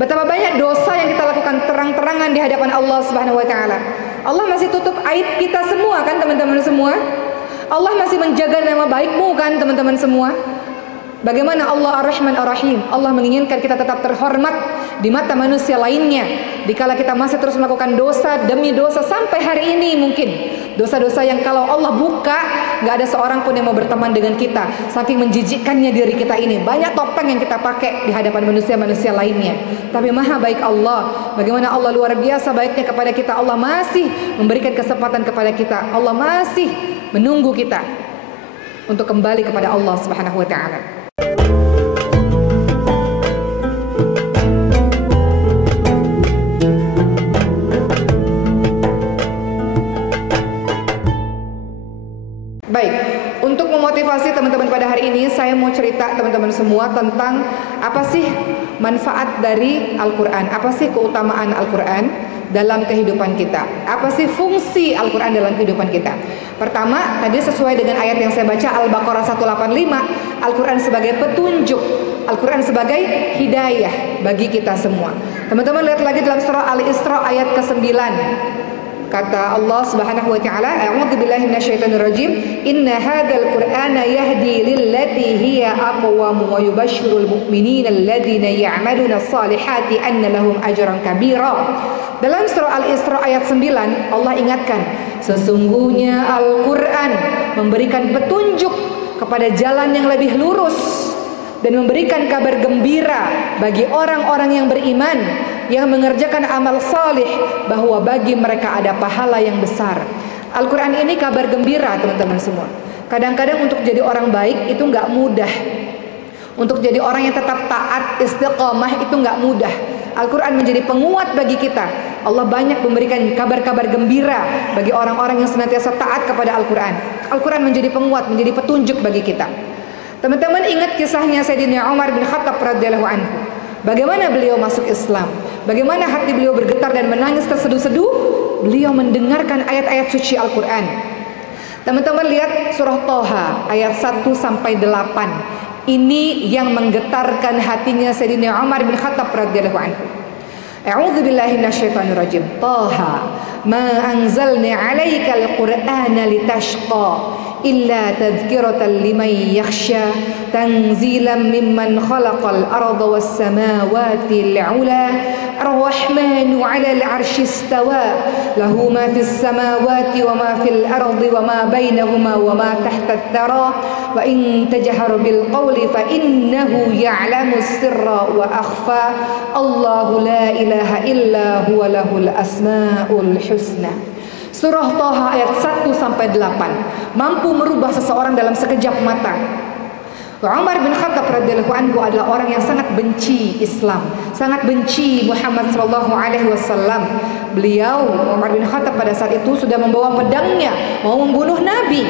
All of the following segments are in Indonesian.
Betapa banyak dosa yang kita lakukan terang-terangan di hadapan Allah Subhanahu wa taala. Allah masih tutup aib kita semua kan teman-teman semua? Allah masih menjaga nama baikmu kan teman-teman semua? Bagaimana Allah Ar-Rahman Ar-Rahim? Allah menginginkan kita tetap terhormat di mata manusia lainnya. Dikala kita masih terus melakukan dosa demi dosa sampai hari ini mungkin. Dosa-dosa yang kalau Allah buka, gak ada seorang pun yang mau berteman dengan kita. Saking menjijikkannya diri kita ini. Banyak topeng yang kita pakai di hadapan manusia-manusia lainnya. Tapi maha baik Allah. Bagaimana Allah luar biasa baiknya kepada kita. Allah masih memberikan kesempatan kepada kita. Allah masih menunggu kita untuk kembali kepada Allah Subhanahu wa taala. Baik, untuk memotivasi teman-teman pada hari ini, saya mau cerita teman-teman semua tentang apa sih manfaat dari Al-Quran, apa sih keutamaan Al-Quran dalam kehidupan kita, apa sih fungsi Al-Quran dalam kehidupan kita. Pertama, tadi sesuai dengan ayat yang saya baca, Al-Baqarah 185, Al-Quran sebagai petunjuk, Al-Quran sebagai hidayah bagi kita semua. Teman-teman lihat lagi dalam surah Al-Isra ayat ke-9. Kata Allah Subhanahu wa taala, a'udzubillahi minasyaitonirrajim, inna hadzal qur'ana yahdi lillati hiya aqwam wa yubashshirul mu'minina alladziina ya'maluna as-salihati anna lahum ajran kabira. Dalam surah Al-Isra ayat 9, Allah ingatkan, sesungguhnya Al-Qur'an memberikan petunjuk kepada jalan yang lebih lurus dan memberikan kabar gembira bagi orang-orang yang beriman, yang mengerjakan amal salih, bahwa bagi mereka ada pahala yang besar. Al-Quran ini kabar gembira teman-teman semua. Kadang-kadang untuk jadi orang baik itu nggak mudah. Untuk jadi orang yang tetap taat, istiqomah itu nggak mudah. Al-Quran menjadi penguat bagi kita. Allah banyak memberikan kabar-kabar gembira bagi orang-orang yang senantiasa taat kepada Al-Quran. Al-Quran menjadi penguat, menjadi petunjuk bagi kita. Teman-teman ingat kisahnya Sayyidina Umar bin Khattab radhiyallahu anhu. Bagaimana beliau masuk Islam, bagaimana hati beliau bergetar dan menangis terseduh-seduh. Beliau mendengarkan ayat-ayat suci Al-Quran. Teman-teman lihat surah Thaha ayat 1-8. Ini yang menggetarkan hatinya Sayyidina Umar bin Khattab radhiyallahu anhu. A'udzu billahi minasyaitonir rajim. Thaha ma anzalna 'alaikal qur'ana litashqa illa tadhkiratan liman yakhsha tanzilan mimman khalaqal arda was samawati al-'ula ar-rahmanu 'alal 'arsyi istawa lahu ma fis samawati wa ma fil ardi wa ma bainahuma wa ma tahta ath-thara wa in tajhar bil qawli fa innahu ya'lamu sirra wa akhfa Allahu la ilaha illa huwa lahul asmaul husna. Surah Thaha ayat 1-8 mampu merubah seseorang dalam sekejap mata. Umar bin Khattab radhiyallahu anhu adalah orang yang sangat benci Islam, sangat benci Muhammad sallallahu alaihi wasallam. Beliau Umar bin Khattab pada saat itu sudah membawa pedangnya mau membunuh Nabi.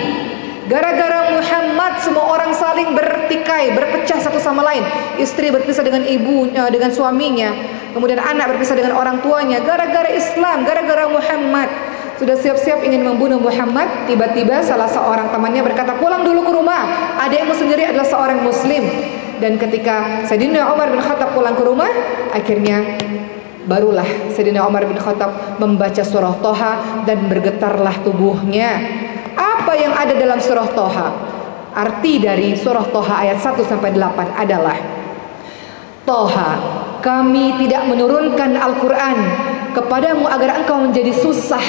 Gara-gara Muhammad semua orang saling bertikai, berpecah satu sama lain. Istri berpisah dengan ibunya, dengan suaminya, kemudian anak berpisah dengan orang tuanya. Gara-gara Islam, gara-gara Muhammad. Sudah siap-siap ingin membunuh Muhammad, tiba-tiba salah seorang temannya berkata, pulang dulu ke rumah, adikmu sendiri adalah seorang muslim. Dan ketika Sayyidina Umar bin Khattab pulang ke rumah, akhirnya barulah Sayyidina Umar bin Khattab membaca surah Thaha dan bergetarlah tubuhnya. Apa yang ada dalam surah Thaha? Arti dari surah Thaha ayat 1-8 adalah, Thaha, kami tidak menurunkan Al-Quran kepadamu agar engkau menjadi susah,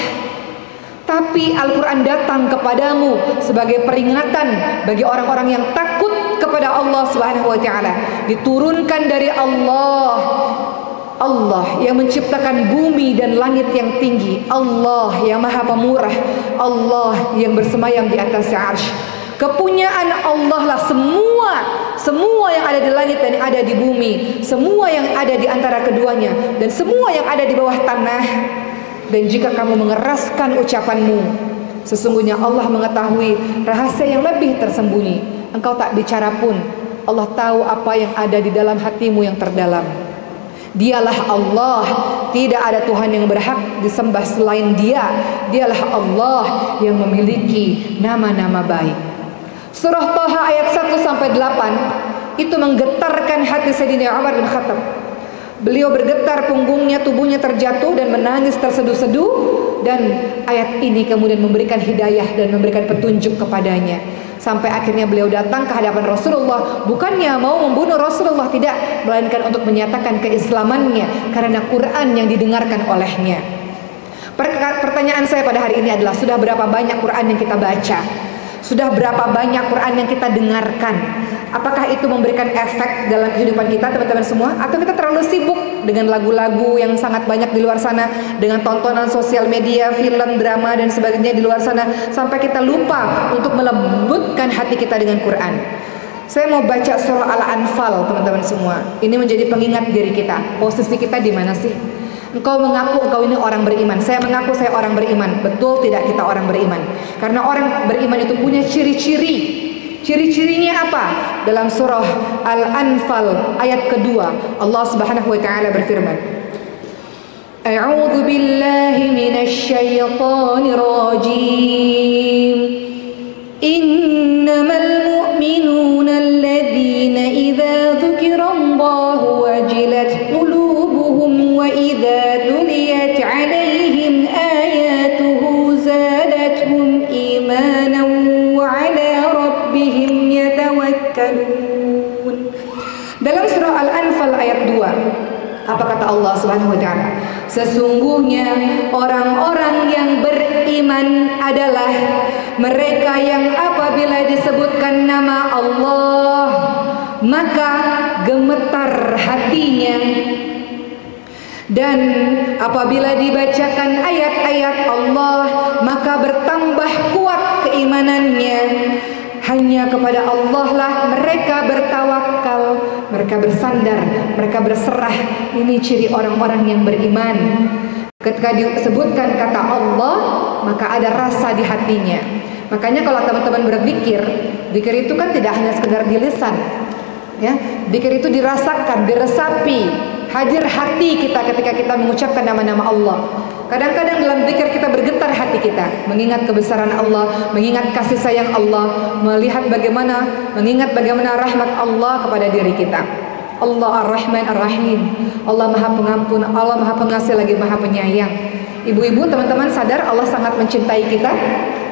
tapi Al-Quran datang kepadamu sebagai peringatan bagi orang-orang yang takut kepada Allah Subhanahu wa taala. Diturunkan dari Allah, Allah yang menciptakan bumi dan langit yang tinggi, Allah yang maha pemurah, Allah yang bersemayam di atas arsy. Kepunyaan Allah lah semua yang ada di langit dan yang ada di bumi, semua yang ada di antara keduanya, dan semua yang ada di bawah tanah. Dan jika kamu mengeraskan ucapanmu, sesungguhnya Allah mengetahui rahasia yang lebih tersembunyi. Engkau tak bicara pun, Allah tahu apa yang ada di dalam hatimu yang terdalam. Dialah Allah, tidak ada Tuhan yang berhak disembah selain Dia. Dialah Allah yang memiliki nama-nama baik. Surah Thaha ayat 1-8 itu menggetarkan hati Sayyidina Umar bin Khattab. Beliau bergetar punggungnya, tubuhnya terjatuh dan menangis terseduh-seduh, dan ayat ini kemudian memberikan hidayah dan memberikan petunjuk kepadanya. Sampai akhirnya beliau datang ke hadapan Rasulullah, bukannya mau membunuh Rasulullah, tidak, melainkan untuk menyatakan keislamannya karena Quran yang didengarkan olehnya. Pertanyaan saya pada hari ini adalah, sudah berapa banyak Quran yang kita baca? Sudah berapa banyak Quran yang kita dengarkan? Apakah itu memberikan efek dalam kehidupan kita, teman-teman semua? Atau kita terlalu sibuk dengan lagu-lagu yang sangat banyak di luar sana, dengan tontonan sosial media, film, drama, dan sebagainya di luar sana, sampai kita lupa untuk melembutkan hati kita dengan Quran. Saya mau baca surah Al-Anfal, teman-teman semua. Ini menjadi pengingat diri kita. Posisi kita di mana sih? Engkau mengaku engkau ini orang beriman, saya mengaku saya orang beriman. Betul tidak kita orang beriman? Karena orang beriman itu punya ciri-ciri. Ciri-cirinya apa? Dalam surah Al-Anfal ayat kedua, Allah Subhanahu wa taala berfirman, A'udzu billahi minasy syaithanir rajim. Innamal mu'minuna alladzina idza dzukirallahu wajilat qulubuhum wa idza tuliyat 'alaihim ayatuhu zadatuhum imanan wa 'ala rabbihim yatawakkalun. Dalam surah Al-Anfal ayat 2, apa kata Allah Subhanahu wa taala? Sesungguhnya orang-orang yang beriman adalah mereka yang apabila disebutkan nama Allah maka gemetar hatinya, dan apabila dibacakan ayat-ayat Allah maka bertambah kuat keimanannya. Hanya kepada Allah lah mereka bertawakal, mereka bersandar, mereka berserah. Ini ciri orang-orang yang beriman. Ketika disebutkan kata Allah, maka ada rasa di hatinya. Makanya kalau teman-teman berzikir, zikir itu kan tidak hanya sekedar di lisan, ya. Zikir itu dirasakan, diresapi, hadir hati kita ketika kita mengucapkan nama-nama Allah. Kadang-kadang dalam zikir kita bergetar hati kita, mengingat kebesaran Allah, mengingat kasih sayang Allah, mengingat bagaimana rahmat Allah kepada diri kita. Allah Ar-Rahman Ar-Rahim, Allah Maha Pengampun, Allah Maha Pengasih lagi Maha Penyayang. Ibu-ibu, teman-teman sadar Allah sangat mencintai kita?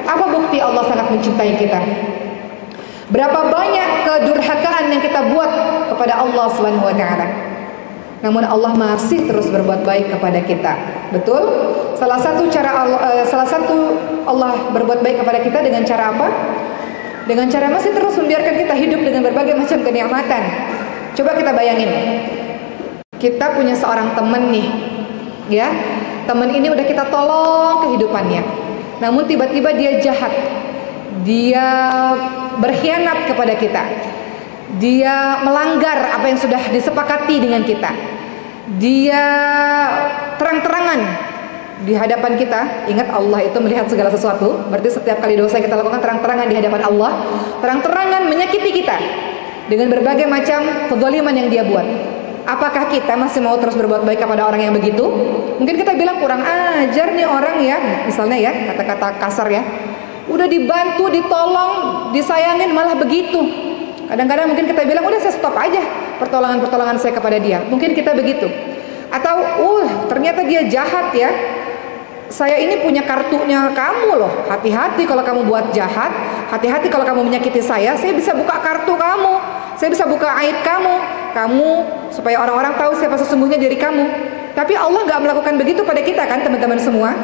Apa bukti Allah sangat mencintai kita? Berapa banyak kedurhakaan yang kita buat kepada Allah Subhanahu wa taala? Namun Allah masih terus berbuat baik kepada kita. Betul? Salah satu Allah berbuat baik kepada kita dengan cara apa? Dengan cara masih terus membiarkan kita hidup dengan berbagai macam kenikmatan. Coba kita bayangin, kita punya seorang teman nih, ya. Teman ini udah kita tolong kehidupannya, namun tiba-tiba dia jahat, dia berkhianat kepada kita, dia melanggar apa yang sudah disepakati dengan kita, dia terang-terangan di hadapan kita. Ingat, Allah itu melihat segala sesuatu. Berarti setiap kali dosa yang kita lakukan terang-terangan di hadapan Allah, terang-terangan menyakiti kita dengan berbagai macam kezaliman yang dia buat. Apakah kita masih mau terus berbuat baik kepada orang yang begitu? Mungkin kita bilang kurang ajar nih orang ya, misalnya ya, kata-kata kasar ya. Udah dibantu, ditolong, disayangin malah begitu. Kadang-kadang mungkin kita bilang udah saya stop aja pertolongan-pertolongan saya kepada dia. Mungkin kita begitu. Atau ternyata dia jahat ya, saya ini punya kartunya kamu loh. Hati-hati kalau kamu buat jahat, hati-hati kalau kamu menyakiti saya bisa buka kartu kamu, saya bisa buka aib kamu supaya orang-orang tahu siapa sesungguhnya diri kamu. Tapi Allah gak melakukan begitu pada kita kan, teman-teman semua.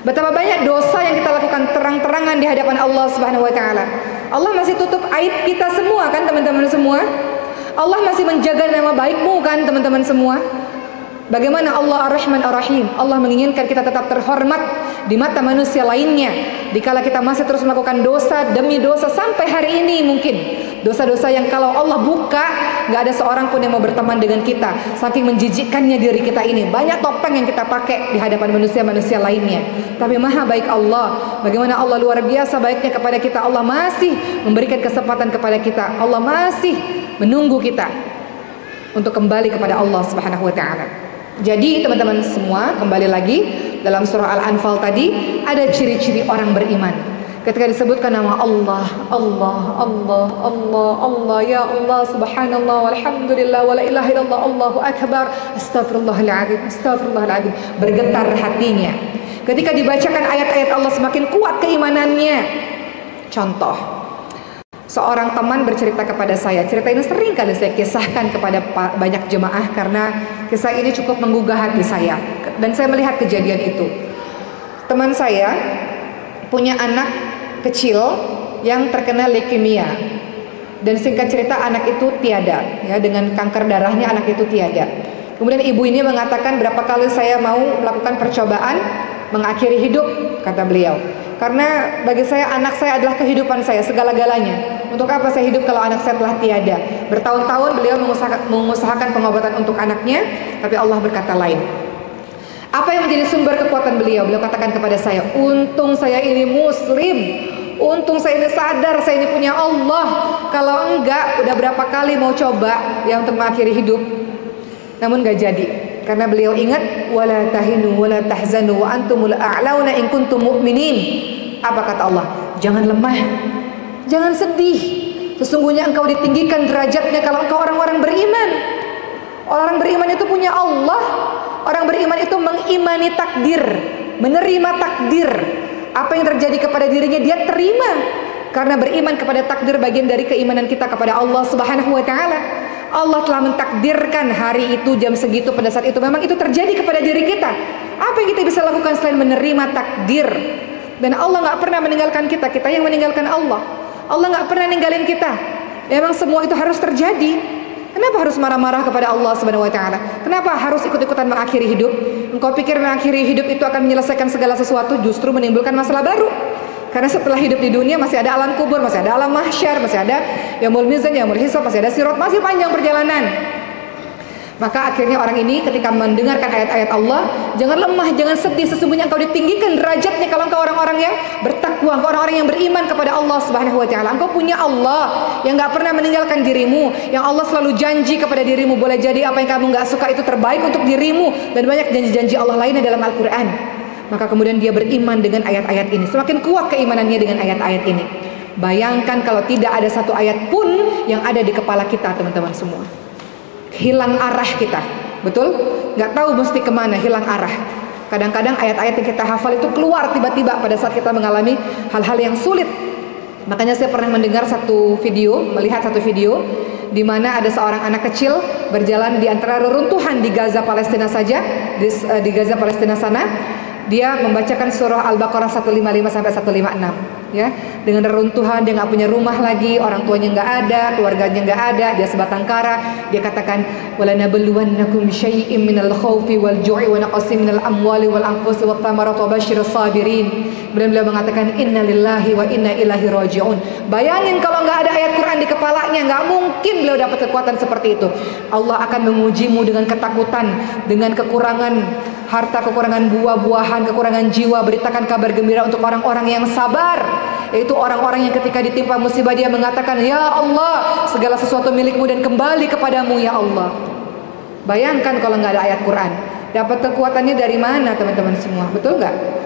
Betapa banyak dosa yang kita lakukan terang-terangan di hadapan Allah Subhanahu wa taala. Allah masih tutup aib kita semua kan, teman-teman semua. Allah masih menjaga nama baikmu kan, teman-teman semua. Bagaimana Allah Ar-Rahman Ar-Rahim? Allah menginginkan kita tetap terhormat di mata manusia lainnya. Dikala kita masih terus melakukan dosa demi dosa sampai hari ini mungkin. Dosa-dosa yang kalau Allah buka, gak ada seorang pun yang mau berteman dengan kita. Saking menjijikkannya diri kita ini. Banyak topeng yang kita pakai di hadapan manusia-manusia lainnya. Tapi maha baik Allah. Bagaimana Allah luar biasa baiknya kepada kita. Allah masih memberikan kesempatan kepada kita. Allah masih menunggu kita untuk kembali kepada Allah Subhanahu wa taala. Jadi teman-teman semua, kembali lagi dalam surah Al-Anfal tadi ada ciri-ciri orang beriman. Ketika disebutkan nama Allah, Allah, Allah, Allah, Allah, ya Allah, subhanallah, walhamdulillah, wala ilaha illallah, Allahu akbar, astagfirullahaladzim, astagfirullahaladzim, bergetar hatinya. Ketika dibacakan ayat-ayat Allah semakin kuat keimanannya. Contoh, seorang teman bercerita kepada saya. Cerita ini sering kali saya kisahkan kepada banyak jemaah karena kisah ini cukup menggugah hati saya dan saya melihat kejadian itu. Teman saya punya anak kecil yang terkena leukemia dan singkat cerita anak itu tiada, ya, dengan kanker darahnya anak itu tiada. Kemudian ibu ini mengatakan, berapa kali saya mau melakukan percobaan mengakhiri hidup, kata beliau, karena bagi saya anak saya adalah kehidupan saya, segala-galanya. Untuk apa saya hidup kalau anak saya telah tiada? Bertahun-tahun beliau mengusahakan pengobatan untuk anaknya, tapi Allah berkata lain. Apa yang menjadi sumber kekuatan beliau? Beliau katakan kepada saya, untung saya ini muslim, untung saya ini sadar saya ini punya Allah. Kalau enggak, udah berapa kali mau coba ya untuk mengakhiri hidup, namun enggak jadi. Karena beliau ingat, wala tahinu wala tahzanu wa antumul a'launa in kuntum mu'minin. Apa kata Allah? Jangan lemah, jangan sedih. Sesungguhnya engkau ditinggikan derajatnya kalau engkau orang-orang beriman. Orang beriman itu punya Allah. Orang beriman itu mengimani takdir, menerima takdir. Apa yang terjadi kepada dirinya dia terima. Karena beriman kepada takdir bagian dari keimanan kita kepada Allah Subhanahu wa taala. Allah telah mentakdirkan hari itu jam segitu pada saat itu memang itu terjadi kepada diri kita. Apa yang kita bisa lakukan selain menerima takdir? Dan Allah nggak pernah meninggalkan kita, kita yang meninggalkan Allah. Allah nggak pernah ninggalin kita. Memang semua itu harus terjadi. Kenapa harus marah-marah kepada Allah Subhanahu wa taala? Kenapa harus ikut-ikutan mengakhiri hidup? Engkau pikir mengakhiri hidup itu akan menyelesaikan segala sesuatu, justru menimbulkan masalah baru. Karena setelah hidup di dunia masih ada alam kubur, masih ada alam mahsyar, masih ada yaumul mizan, yaumul hisab, masih ada sirat, masih panjang perjalanan. Maka akhirnya orang ini ketika mendengarkan ayat-ayat Allah, jangan lemah, jangan sedih, sesungguhnya engkau ditinggikan derajatnya kalau engkau orang-orang yang bertakwa, engkau orang-orang yang beriman kepada Allah Subhanahu wa taala. Engkau punya Allah yang enggak pernah meninggalkan dirimu, yang Allah selalu janji kepada dirimu, boleh jadi apa yang kamu enggak suka itu terbaik untuk dirimu, dan banyak janji-janji Allah lainnya dalam Al-Qur'an. Maka kemudian dia beriman dengan ayat-ayat ini. Semakin kuat keimanannya dengan ayat-ayat ini. Bayangkan kalau tidak ada satu ayat pun yang ada di kepala kita, teman-teman semua. Hilang arah kita, betul? Nggak tahu mesti kemana, hilang arah. Kadang-kadang ayat-ayat yang kita hafal itu keluar tiba-tiba pada saat kita mengalami hal-hal yang sulit. Makanya saya pernah melihat satu video di mana ada seorang anak kecil berjalan di antara reruntuhan di Gaza Palestina saja, di Gaza Palestina sana. Dia membacakan surah Al-Baqarah 155 sampai 156, ya. Dengan reruntuhan, dia nggak punya rumah lagi, orang tuanya nggak ada, keluarganya nggak ada, dia sebatang kara. Dia katakan, "Walanabluwannakum bisyai'im minal khaufi wal ju'i wa naqsin minal amwali wal anfusi wat thamarati wa basyirus sabirin." Beliau mengatakan, "Inna lillahi wa inna ilaihi raji'un." Bayangin kalau nggak ada ayat Quran di kepalanya, nggak mungkin beliau dapat kekuatan seperti itu. Allah akan mengujimu dengan ketakutan, dengan kekurangan harta, kekurangan buah-buahan, kekurangan jiwa. Beritakan kabar gembira untuk orang-orang yang sabar, yaitu orang-orang yang ketika ditimpa musibah dia mengatakan, "Ya Allah, segala sesuatu milikmu dan kembali kepadamu ya Allah." Bayangkan kalau nggak ada ayat Quran, dapat kekuatannya dari mana teman-teman semua, betul nggak?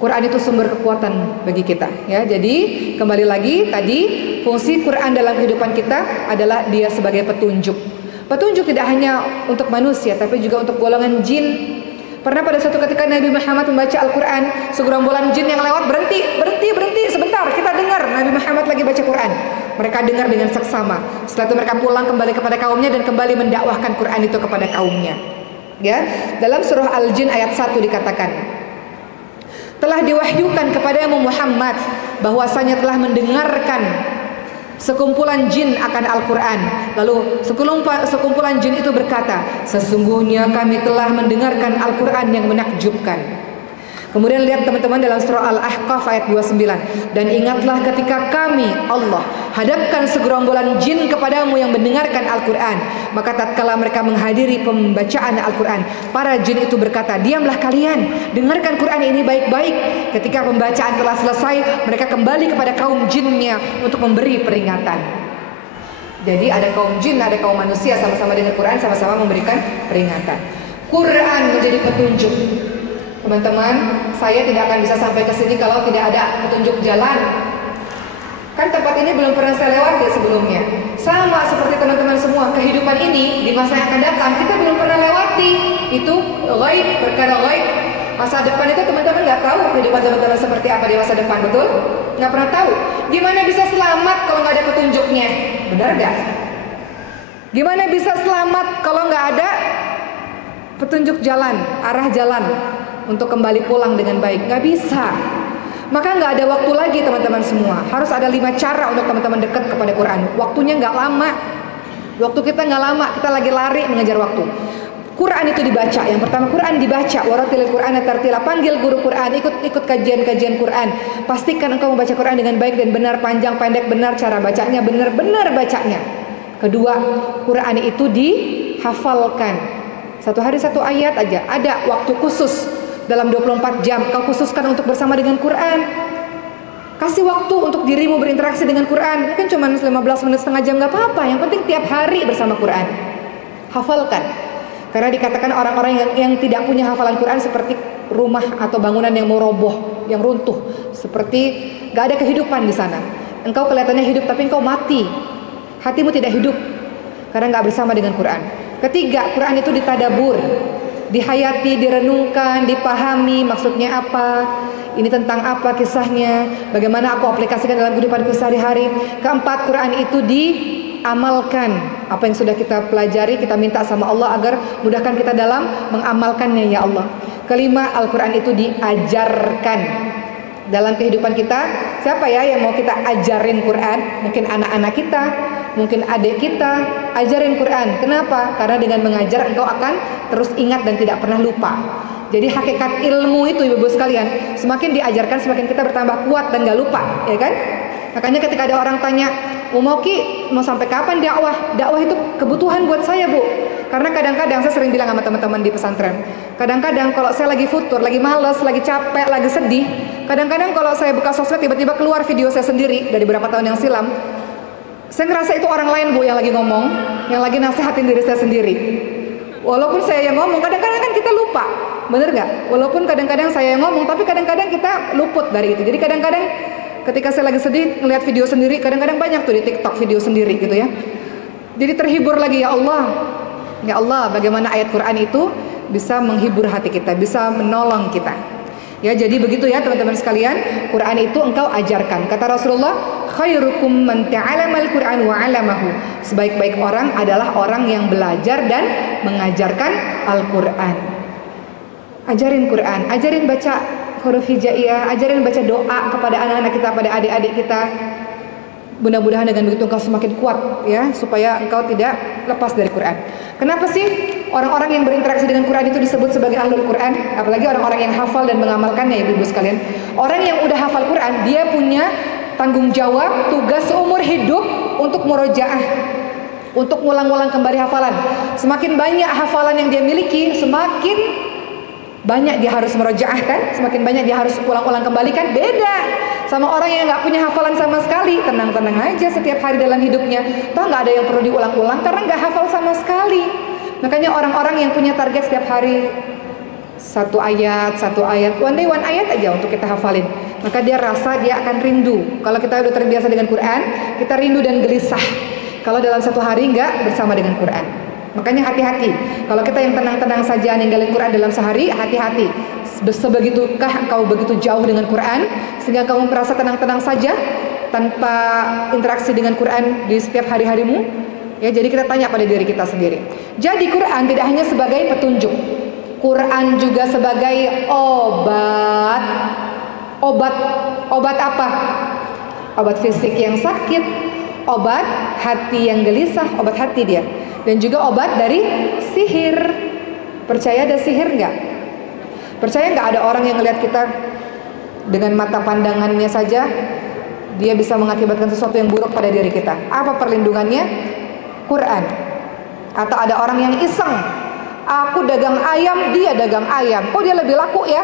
Quran itu sumber kekuatan bagi kita, ya. Jadi kembali lagi tadi, fungsi Quran dalam kehidupan kita adalah dia sebagai petunjuk. Petunjuk tidak hanya untuk manusia, tapi juga untuk golongan jin. Pernah pada suatu ketika Nabi Muhammad membaca Al-Quran, segerombolan jin yang lewat berhenti sebentar, kita dengar Nabi Muhammad lagi baca Quran. Mereka dengar dengan seksama. Setelah itu mereka pulang kembali kepada kaumnya dan kembali mendakwahkan Quran itu kepada kaumnya. Ya, dalam surah Al-Jin ayat 1 dikatakan, telah diwahyukan kepadamu Muhammad bahwasanya telah mendengarkan sekumpulan jin akan Al-Quran. Lalu sekumpulan jin itu berkata, sesungguhnya kami telah mendengarkan Al-Quran yang menakjubkan. Kemudian lihat teman-teman dalam surah Al-Ahqaf ayat 29. Dan ingatlah ketika kami, Allah, hadapkan segerombolan jin kepadamu yang mendengarkan Al-Quran. Maka tatkala mereka menghadiri pembacaan Al-Quran, para jin itu berkata, diamlah kalian, dengarkan Quran ini baik-baik. Ketika pembacaan telah selesai, mereka kembali kepada kaum jinnya untuk memberi peringatan. Jadi ada kaum jin, ada kaum manusia, sama-sama dengan Quran, sama-sama memberikan peringatan. Quran menjadi petunjuk. Teman-teman, saya tidak akan bisa sampai ke sini kalau tidak ada petunjuk jalan. Kan tempat ini belum pernah saya lewati sebelumnya. Sama seperti teman-teman semua, kehidupan ini di masa yang akan datang kita belum pernah lewati. Itu ghaib, perkara ghaib. Masa depan itu teman-teman nggak tahu kehidupan teman-teman seperti apa di masa depan, betul? Nggak pernah tahu. Gimana bisa selamat kalau nggak ada petunjuknya? Benar nggak? Gimana bisa selamat kalau nggak ada petunjuk jalan, arah jalan untuk kembali pulang dengan baik? Nggak bisa. Maka nggak ada waktu lagi teman-teman semua. Harus ada 5 cara untuk teman-teman dekat kepada Quran. Waktunya nggak lama. Waktu kita nggak lama, kita lagi lari mengejar waktu. Quran itu dibaca. Yang pertama Quran dibaca. Waratilil Quran tartila. Panggil guru Quran, ikut kajian-kajian Quran. Pastikan engkau membaca Quran dengan baik dan benar, panjang pendek benar, cara bacanya benar-benar bacanya. Kedua, Quran itu dihafalkan. Satu hari satu ayat aja. Ada waktu khusus. Dalam 24 jam kau khususkan untuk bersama dengan Quran. Kasih waktu untuk dirimu berinteraksi dengan Quran. Mungkin cuma 15 menit, setengah jam, gak apa-apa. Yang penting tiap hari bersama Quran. Hafalkan. Karena dikatakan orang-orang yang tidak punya hafalan Quran seperti rumah atau bangunan yang mau roboh, yang runtuh. Seperti gak ada kehidupan di sana. Engkau kelihatannya hidup tapi engkau mati. Hatimu tidak hidup karena gak bersama dengan Quran. Ketiga, Quran itu ditadabur, dihayati, direnungkan, dipahami maksudnya apa, ini tentang apa kisahnya, bagaimana aku aplikasikan dalam kehidupanku sehari-hari. Keempat, Quran itu diamalkan. Apa yang sudah kita pelajari, kita minta sama Allah agar mudahkan kita dalam mengamalkannya ya Allah. Kelima, Al-Quran itu diajarkan dalam kehidupan kita. Siapa ya yang mau kita ajarin Quran? Mungkin anak-anak kita, mungkin adik kita, ajarin Quran. Kenapa? Karena dengan mengajar engkau akan terus ingat dan tidak pernah lupa. Jadi hakikat ilmu itu ibu-ibu sekalian, semakin diajarkan semakin kita bertambah kuat dan gak lupa, ya kan? Makanya ketika ada orang tanya, mau sampai kapan dakwah? Dakwah itu kebutuhan buat saya, Bu. Karena kadang-kadang saya sering bilang sama teman-teman di pesantren, kadang-kadang kalau saya lagi futur, lagi males, lagi capek, lagi sedih, kadang-kadang kalau saya buka sosmed tiba-tiba keluar video saya sendiri dari beberapa tahun yang silam. Saya ngerasa itu orang lain, Bu, yang lagi ngomong, yang lagi nasihatin diri saya sendiri. Walaupun saya yang ngomong, kadang-kadang kan kita lupa, bener gak? Walaupun kadang-kadang saya yang ngomong, tapi kadang-kadang kita luput dari itu. Jadi kadang-kadang ketika saya lagi sedih, ngeliat video sendiri, kadang-kadang banyak tuh di TikTok video sendiri gitu ya. Jadi terhibur lagi, ya Allah, bagaimana ayat Quran itu bisa menghibur hati kita, bisa menolong kita. Ya, jadi begitu ya teman-teman sekalian, Quran itu engkau ajarkan. Kata Rasulullah, khairukum man ta'alamal Quran wa 'allamahu. Sebaik-baik orang adalah orang yang belajar dan mengajarkan Al-Quran. Ajarin Quran, ajarin baca huruf hijaiyah, ajarin baca doa kepada anak-anak kita, pada adik-adik kita. Mudah-mudahan dengan begitu engkau semakin kuat ya, supaya engkau tidak lepas dari Quran. Kenapa sih orang-orang yang berinteraksi dengan Quran itu disebut sebagai ahlul Quran? Apalagi orang-orang yang hafal dan mengamalkannya ya ibu-ibu sekalian. Orang yang udah hafal Quran, dia punya tanggung jawab, tugas seumur hidup untuk murojaah, untuk ngulang-ngulang kembali hafalan. Semakin banyak hafalan yang dia miliki, semakin banyak dia harus murojaah kan? Semakin banyak dia harus ulang-ulang kembali kan? Beda sama orang yang nggak punya hafalan sama sekali, tenang-tenang aja setiap hari dalam hidupnya. Toh nggak ada yang perlu diulang-ulang karena nggak hafal sama sekali. Makanya orang-orang yang punya target setiap hari satu ayat, one day one ayat aja untuk kita hafalin, maka dia rasa dia akan rindu. Kalau kita udah terbiasa dengan Quran, kita rindu dan gelisah kalau dalam satu hari nggak bersama dengan Quran. Makanya hati-hati. Kalau kita yang tenang-tenang saja ninggalin Quran dalam sehari, hati-hati. Sebegitukah engkau begitu jauh dengan Quran sehingga kamu merasa tenang-tenang saja tanpa interaksi dengan Quran di setiap hari-harimu? Ya, jadi kita tanya pada diri kita sendiri. Jadi Quran tidak hanya sebagai petunjuk, Quran juga sebagai obat. Obat apa? Obat fisik yang sakit, obat hati yang gelisah, obat hati dia. Dan juga obat dari sihir. Percaya ada sihir enggak? Percaya enggak ada orang yang ngelihat kita dengan mata pandangannya saja dia bisa mengakibatkan sesuatu yang buruk pada diri kita? Apa perlindungannya? Quran. Atau ada orang yang iseng, aku dagang ayam, dia dagang ayam, kok dia lebih laku ya?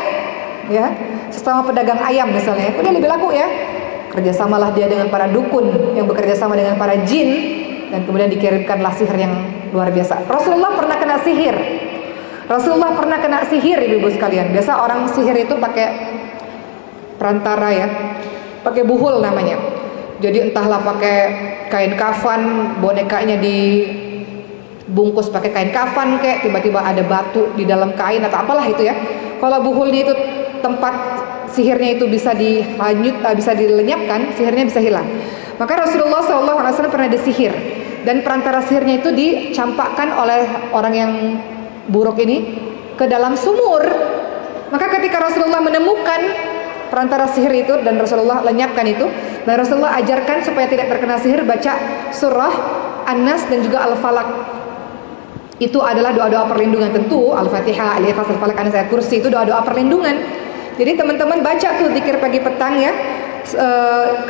Ya, sesama pedagang ayam misalnya, kok dia lebih laku ya? Kerjasamalah dia dengan para dukun yang bekerja sama dengan para jin, dan kemudian dikirimkanlah sihir yang luar biasa. Rasulullah pernah kena sihir. Rasulullah pernah kena sihir, ibu-ibu sekalian. Biasa orang sihir itu pakai perantara ya, pakai buhul namanya. Jadi entahlah pakai kain kafan, bonekanya dibungkus pakai kain kafan, kayak tiba-tiba ada batu di dalam kain atau apalah itu ya. Kalau buhulnya itu tempat sihirnya itu bisa bisa dilenyapkan, sihirnya bisa hilang. Maka Rasulullah SAW pernah disihir, dan perantara sihirnya itu dicampakkan oleh orang yang buruk ini ke dalam sumur. Maka ketika Rasulullah menemukan perantara sihir itu dan Rasulullah lenyapkan itu, dan Rasulullah ajarkan supaya tidak terkena sihir, baca surah An-Nas dan juga Al-Falaq. Itu adalah doa-doa perlindungan. Tentu Al-Fatihah, Al-Ikhlas, Al-Falaq, An-Nas, Ayat Kursi itu doa-doa perlindungan. Jadi teman-teman baca tuh zikir pagi petang ya,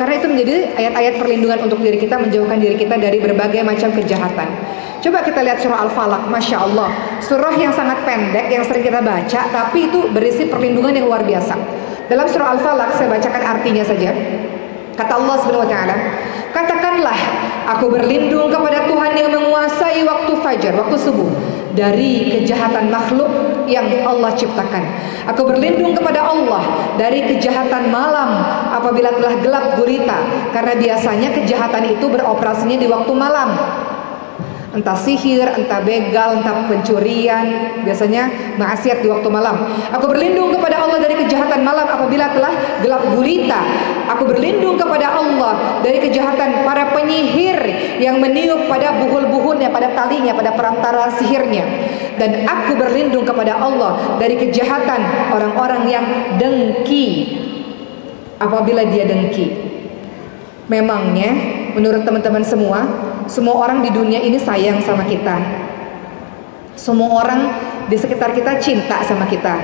karena itu menjadi ayat-ayat perlindungan untuk diri kita, menjauhkan diri kita dari berbagai macam kejahatan. Coba kita lihat surah Al-Falaq, Masya Allah, surah yang sangat pendek yang sering kita baca, tapi itu berisi perlindungan yang luar biasa. Dalam surah Al-Falaq, saya bacakan artinya saja. Kata Allah Subhanahu wa taala, katakanlah, aku berlindung kepada Tuhan yang menguasai waktu fajar, waktu subuh, dari kejahatan makhluk yang Allah ciptakan. Aku berlindung kepada Allah dari kejahatan malam apabila telah gelap gulita, karena biasanya kejahatan itu beroperasinya di waktu malam. Entah sihir, entah begal, entah pencurian, biasanya maksiat di waktu malam. Aku berlindung kepada Allah dari kejahatan malam apabila telah gelap gulita. Aku berlindung kepada Allah dari kejahatan para penyihir yang meniup pada buhul-buhulnya, pada talinya, pada perantara sihirnya. Dan aku berlindung kepada Allah dari kejahatan orang-orang yang dengki apabila dia dengki. Memangnya menurut teman-teman semua orang di dunia ini sayang sama kita. Semua orang di sekitar kita cinta sama kita.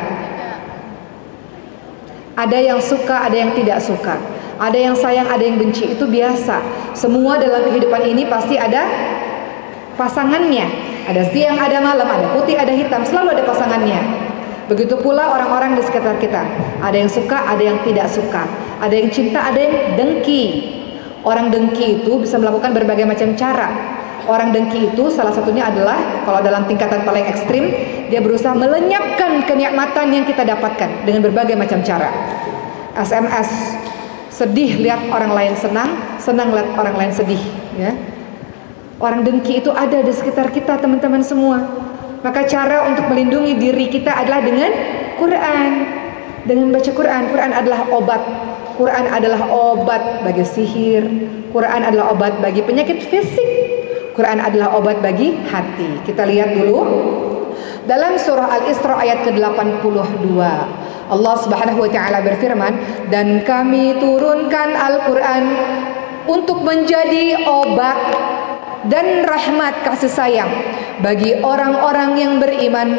Ada yang suka, ada yang tidak suka. Ada yang sayang, ada yang benci. Itu biasa. Semua dalam kehidupan ini pasti ada pasangannya. Ada siang, ada malam, ada putih, ada hitam. Selalu ada pasangannya. Begitu pula orang-orang di sekitar kita. Ada yang suka, ada yang tidak suka. Ada yang cinta, ada yang dengki. Orang dengki itu bisa melakukan berbagai macam cara. Orang dengki itu salah satunya adalah, kalau dalam tingkatan paling ekstrim, dia berusaha melenyapkan kenikmatan yang kita dapatkan dengan berbagai macam cara. SMS, sedih lihat orang lain senang, senang lihat orang lain sedih, ya. Orang dengki itu ada di sekitar kita, teman-teman semua. Maka cara untuk melindungi diri kita adalah dengan Quran. Dengan baca Quran. Quran adalah obat. Quran adalah obat bagi sihir. Quran adalah obat bagi penyakit fisik. Quran adalah obat bagi hati. Kita lihat dulu dalam surah Al-Isra ayat ke-82. Allah Subhanahu wa taala berfirman, dan kami turunkan Al-Quran untuk menjadi obat dan rahmat kasih sayang bagi orang-orang yang beriman,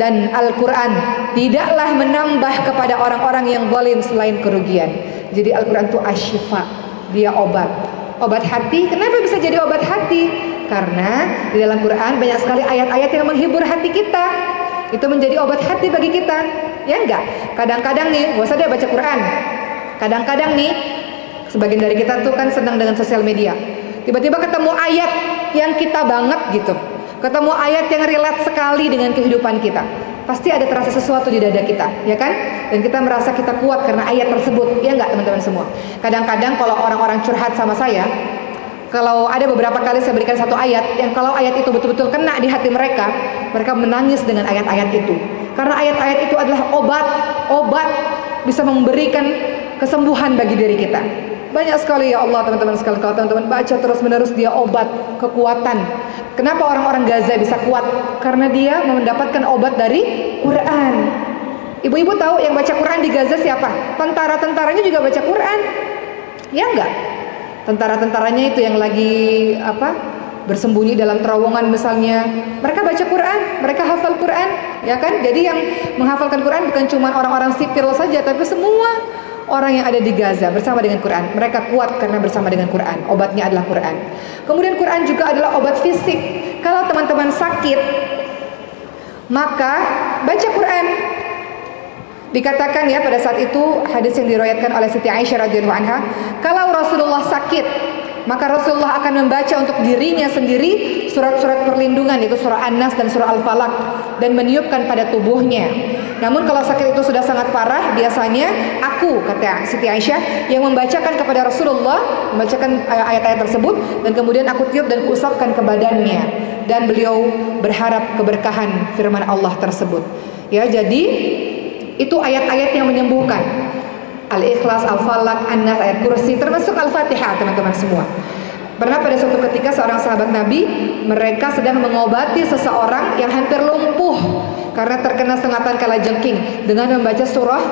dan Al-Quran tidaklah menambah kepada orang-orang yang zalim selain kerugian. Jadi Al-Quran itu asyifa, dia obat hati. Kenapa bisa jadi obat hati? Karena di dalam Quran banyak sekali ayat-ayat yang menghibur hati kita. Itu menjadi obat hati bagi kita. Ya enggak? Kadang-kadang nih, gak usah deh baca Quran. Kadang-kadang nih, sebagian dari kita tuh kan senang dengan sosial media. Tiba-tiba ketemu ayat yang kita banget gitu. Ketemu ayat yang relate sekali dengan kehidupan kita. Pasti ada terasa sesuatu di dada kita, ya kan? Dan kita merasa kita kuat karena ayat tersebut. Ya enggak teman-teman semua? Kadang-kadang kalau orang-orang curhat sama saya, kalau ada beberapa kali saya berikan satu ayat yang kalau ayat itu betul-betul kena di hati mereka, mereka menangis dengan ayat-ayat itu. Karena ayat-ayat itu adalah obat bisa memberikan kesembuhan bagi diri kita. Banyak sekali ya Allah teman-teman sekalian, kalau teman-teman baca terus-menerus, dia obat, kekuatan. Kenapa orang-orang Gaza bisa kuat? Karena dia mendapatkan obat dari Quran. Ibu-ibu tahu yang baca Quran di Gaza siapa? Tentara-tentaranya juga baca Quran. Ya enggak? Tentara-tentaranya itu yang lagi bersembunyi dalam terowongan misalnya, mereka baca Quran, mereka hafal Quran, ya kan? Jadi yang menghafalkan Quran bukan cuma orang-orang sipil saja, tapi semua orang yang ada di Gaza bersama dengan Quran. Mereka kuat karena bersama dengan Quran. Obatnya adalah Quran. Kemudian Quran juga adalah obat fisik. Kalau teman-teman sakit, maka baca Quran. Dikatakan ya pada saat itu, hadis yang diriwayatkan oleh Siti Aisyah radhiyallahu anha, kalau Rasulullah sakit, maka Rasulullah akan membaca untuk dirinya sendiri surat-surat perlindungan, yaitu surah An-Nas dan surah Al-Falaq. dan meniupkan pada tubuhnya. Namun kalau sakit itu sudah sangat parah, biasanya aku, kata Siti Aisyah, yang membacakan kepada Rasulullah, membacakan ayat-ayat tersebut, dan kemudian aku tiup dan kuusapkan ke badannya. Dan beliau berharap keberkahan firman Allah tersebut. Ya, jadi itu ayat-ayat yang menyembuhkan. Al-Ikhlas, Al-Falaq, An-Nas, ayat kursi, termasuk Al-Fatihah, teman-teman semua. Pernah pada suatu ketika seorang sahabat Nabi, mereka sedang mengobati seseorang yang hampir lumpuh karena terkena sengatan kalajengking dengan membaca surah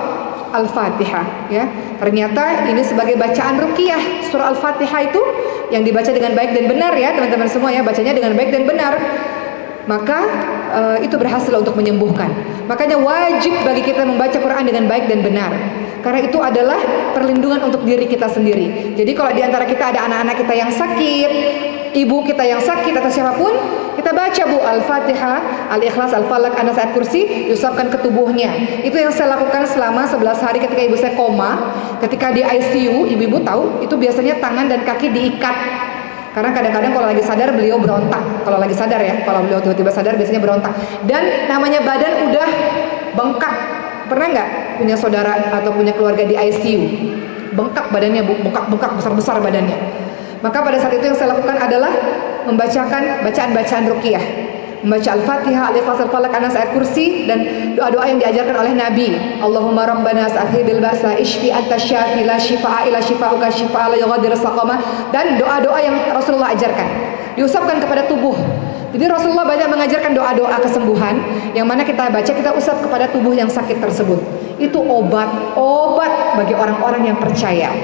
Al-Fatihah. Ya, ternyata ini sebagai bacaan ruqyah. Surah Al-Fatihah itu yang dibaca dengan baik dan benar, ya teman-teman semua, ya, bacanya dengan baik dan benar. Maka itu berhasil untuk menyembuhkan. Makanya wajib bagi kita membaca Quran dengan baik dan benar. Karena itu adalah perlindungan untuk diri kita sendiri. Jadi kalau di antara kita ada anak-anak kita yang sakit, ibu kita yang sakit atau siapapun, kita baca Bu Al-Fatihah, Al-Ikhlas, Al-Falaq, An-Nas, ayat kursi, diusapkan ke tubuhnya. Itu yang saya lakukan selama 11 hari ketika ibu saya koma. Ketika di ICU, ibu-ibu tahu, itu biasanya tangan dan kaki diikat. Karena kadang-kadang kalau lagi sadar beliau berontak. Kalau lagi sadar, ya, kalau beliau tiba-tiba sadar biasanya berontak. Dan namanya badan udah bengkak. Pernah nggak punya saudara atau punya keluarga di ICU? Bengkak badannya, bengkak besar-besar badannya. Maka pada saat itu yang saya lakukan adalah membacakan bacaan-bacaan ruqyah. Membaca Al-Fatihah, Al-Ikhlas, Al-Falaq, An-Nas, ayat kursi, dan doa-doa yang diajarkan oleh Nabi. Allahumma rabbana as'adhibil ba'sa ishfi anta syafi la shifaa ila shifauka shifaa la yughadiru saqama, dan doa-doa yang Rasulullah ajarkan diusapkan kepada tubuh. Jadi Rasulullah banyak mengajarkan doa-doa kesembuhan yang mana kita baca, kita usap kepada tubuh yang sakit tersebut. Itu obat bagi orang-orang yang percaya.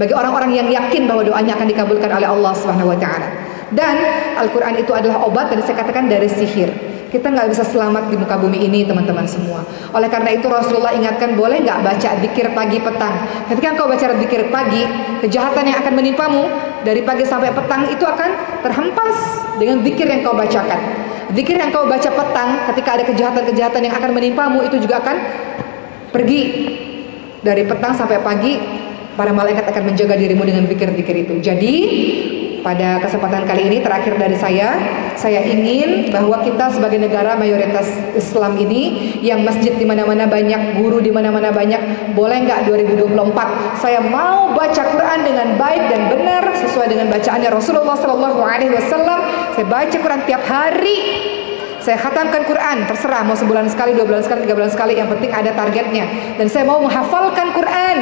Bagi orang-orang yang yakin bahwa doanya akan dikabulkan oleh Allah Subhanahu wa taala. Dan Al-Qur'an itu adalah obat, dan saya katakan dari sihir. Kita nggak bisa selamat di muka bumi ini, teman-teman semua. Oleh karena itu Rasulullah ingatkan, boleh nggak baca dzikir pagi petang. Ketika engkau baca dzikir pagi, kejahatan yang akan menimpamu dari pagi sampai petang itu akan terhempas dengan dzikir yang kau bacakan. Dzikir yang kau baca petang, ketika ada kejahatan-kejahatan yang akan menimpamu, itu juga akan pergi. Dari petang sampai pagi, para malaikat akan menjaga dirimu dengan dzikir-dzikir itu. Jadi pada kesempatan kali ini terakhir dari saya ingin bahwa kita sebagai negara mayoritas Islam ini, yang masjid di mana-mana banyak, guru di mana-mana banyak, boleh nggak 2024 saya mau baca Quran dengan baik dan benar sesuai dengan bacaannya Rasulullah SAW. Saya baca Quran tiap hari. Saya khatamkan Quran, terserah mau sebulan sekali, 2 bulan sekali, 3 bulan sekali, yang penting ada targetnya. Dan saya mau menghafalkan Quran,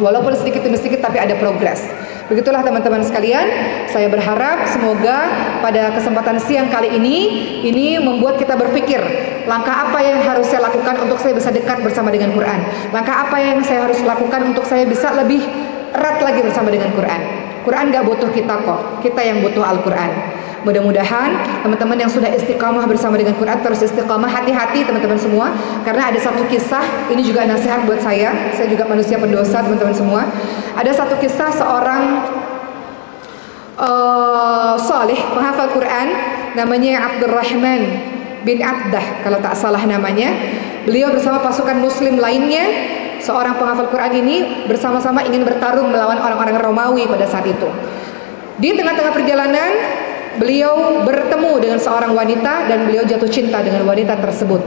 walaupun sedikit demi sedikit tapi ada progres. Begitulah teman-teman sekalian, saya berharap semoga pada kesempatan siang kali ini membuat kita berpikir, langkah apa yang harus saya lakukan untuk saya bisa dekat bersama dengan Quran. Langkah apa yang saya harus lakukan untuk saya bisa lebih erat lagi bersama dengan Quran. Quran gak butuh kita kok, kita yang butuh Al-Quran. Mudah-mudahan teman-teman yang sudah istiqamah bersama dengan Quran terus istiqamah. Hati-hati teman-teman semua, karena ada satu kisah, ini juga nasihat buat saya juga manusia pendosa teman-teman semua. Ada satu kisah seorang saleh penghafal Quran, namanya Abdurrahman bin Abdah kalau tak salah namanya. Beliau bersama pasukan muslim lainnya, seorang penghafal Quran ini bersama-sama ingin bertarung melawan orang-orang Romawi pada saat itu. Di tengah-tengah perjalanan beliau bertemu dengan seorang wanita dan beliau jatuh cinta dengan wanita tersebut.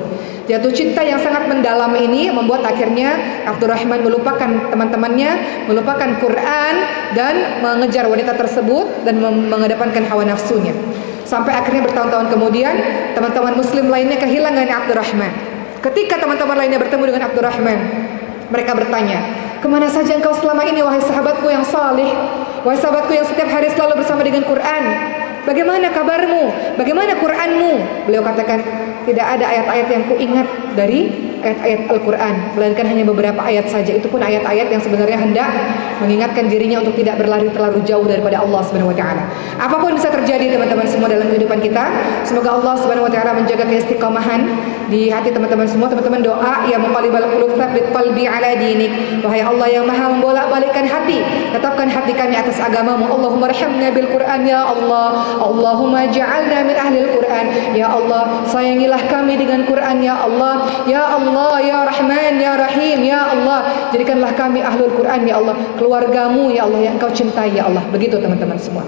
Jatuh cinta yang sangat mendalam ini membuat akhirnya Abdurrahman melupakan teman-temannya, melupakan Quran, dan mengejar wanita tersebut dan mengedepankan hawa nafsunya. Sampai akhirnya bertahun-tahun kemudian teman-teman muslim lainnya kehilangan Abdurrahman. Ketika teman-teman lainnya bertemu dengan Abdurrahman, mereka bertanya, "Kemana saja engkau selama ini wahai sahabatku yang saleh? Wahai sahabatku yang setiap hari selalu bersama dengan Quran? Bagaimana kabarmu? Bagaimana Quranmu?" Beliau katakan, "Tidak ada ayat-ayat yang kuingat dari ayat-ayat Al-Quran, melainkan hanya beberapa ayat saja. Itu pun ayat-ayat yang sebenarnya hendak mengingatkan dirinya untuk tidak berlari terlalu jauh daripada Allah Subhanahu wa taala." Apapun bisa terjadi teman-teman semua dalam kehidupan kita, semoga Allah Subhanahu wa taala menjaga keistiqomahan di hati teman-teman semua. Teman-teman doa, ya muqallibal qulub tsabbit qalbi ala dinik. Wahai Allah yang Maha membolak-balikkan hati, tetapkan hati kami atas agamamu. Allahumma arhamna bil Quran ya Allah. Allahumma ja'alna min ahli Al-Quran. Ya Allah, sayangilah kami dengan Quran ya Allah. Ya Allah, ya Rahman, ya Rahim, ya Allah, jadikanlah kami ahlul Quran ya Allah, keluargamu ya Allah yang Engkau cintai ya Allah. Begitu teman-teman semua.